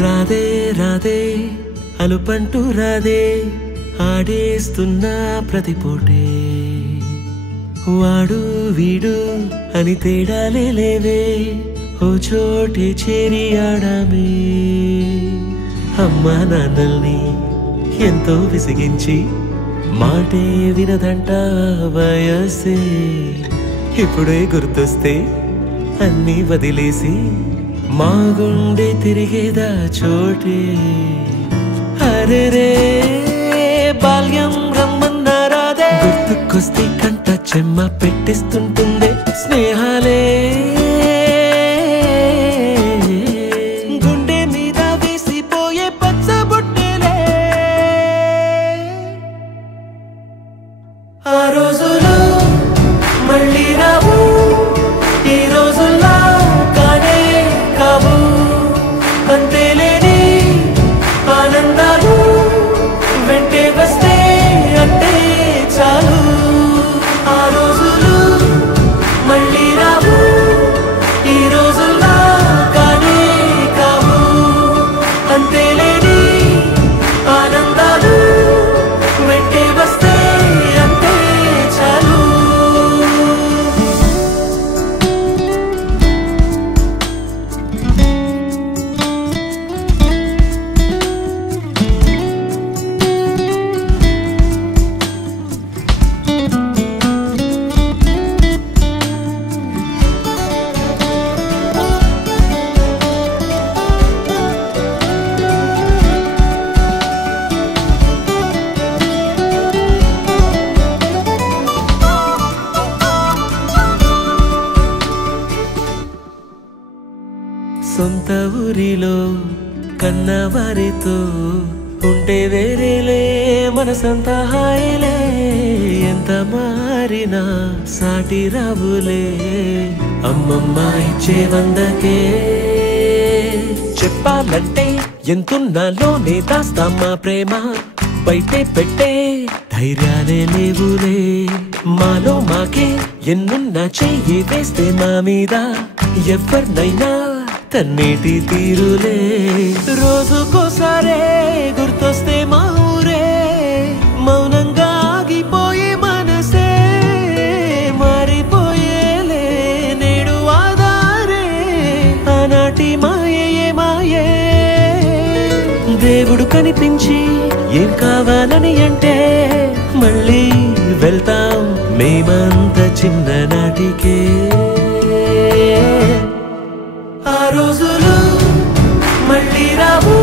రాధే రాధే అలుపంటూ రాధే ఆడేస్తున్నా ప్రతిపోటే వాడు వీడు అని తేడాలే లేవే ఓ చోటే చేరి ఆడామే అమ్మా నాన్నల్ని ఎంతో విసిగించి మాటే వినదంట వయసే ఇప్పుడే గుర్తొస్తే అన్నీ వదిలేసి మా గుండె తిరిగేదా చోటే అరే రే బాల్యం రమ్మన్నారాదే గుర్తుకొస్తే కంట చెమ్మ పెట్టిస్తుంటుందే స్నేహాలే గుండె మీద వేసిపోయే పచ్చబొట్టెలే ఆ రోజులు మళ్ళీ రావు ఈ రోజుల్లా కానే కావు అంతేలేని ఆనందాలు వెంటే వస్తే అంటే చాలు ఆ రోజులు మళ్ళీ రావు ఈ రోజుల్లా కానే కావు అంతేలేని ఆనందాలు వెంటే వస్తే అంటే చాలు సొంత ఊరిలో కన్నవారితో ఉంటే వేరేలే మనసంతా హాయిలే ఎంత మారినా సాటి రావులే అమ్మమ్మ ఇచ్చే వందకే చెప్పాలంటే ఎంతున్నాలోనే దాస్తామా ప్రేమ బయటే పెట్టే ధైర్యాలే లేవులే మాలో మాకే ఎన్నున్నా చెయ్యి వేస్తే మా మీద ఎవరినైనా తన్నేటి తీరులే రోజుకోసారే గుర్తొస్తే మా ఊరే మౌనంగా ఆగిపోయే మనసే మారిపోయేలే నేడు ఆధారే ఆనాటి మాయే మాయే దేవుడు కనిపించి ఏం కావాలని అంటే మళ్ళీ వెళ్తాం మేమంత చిన్ననాటికే ఆ రోజులు మళ్ళీ రావు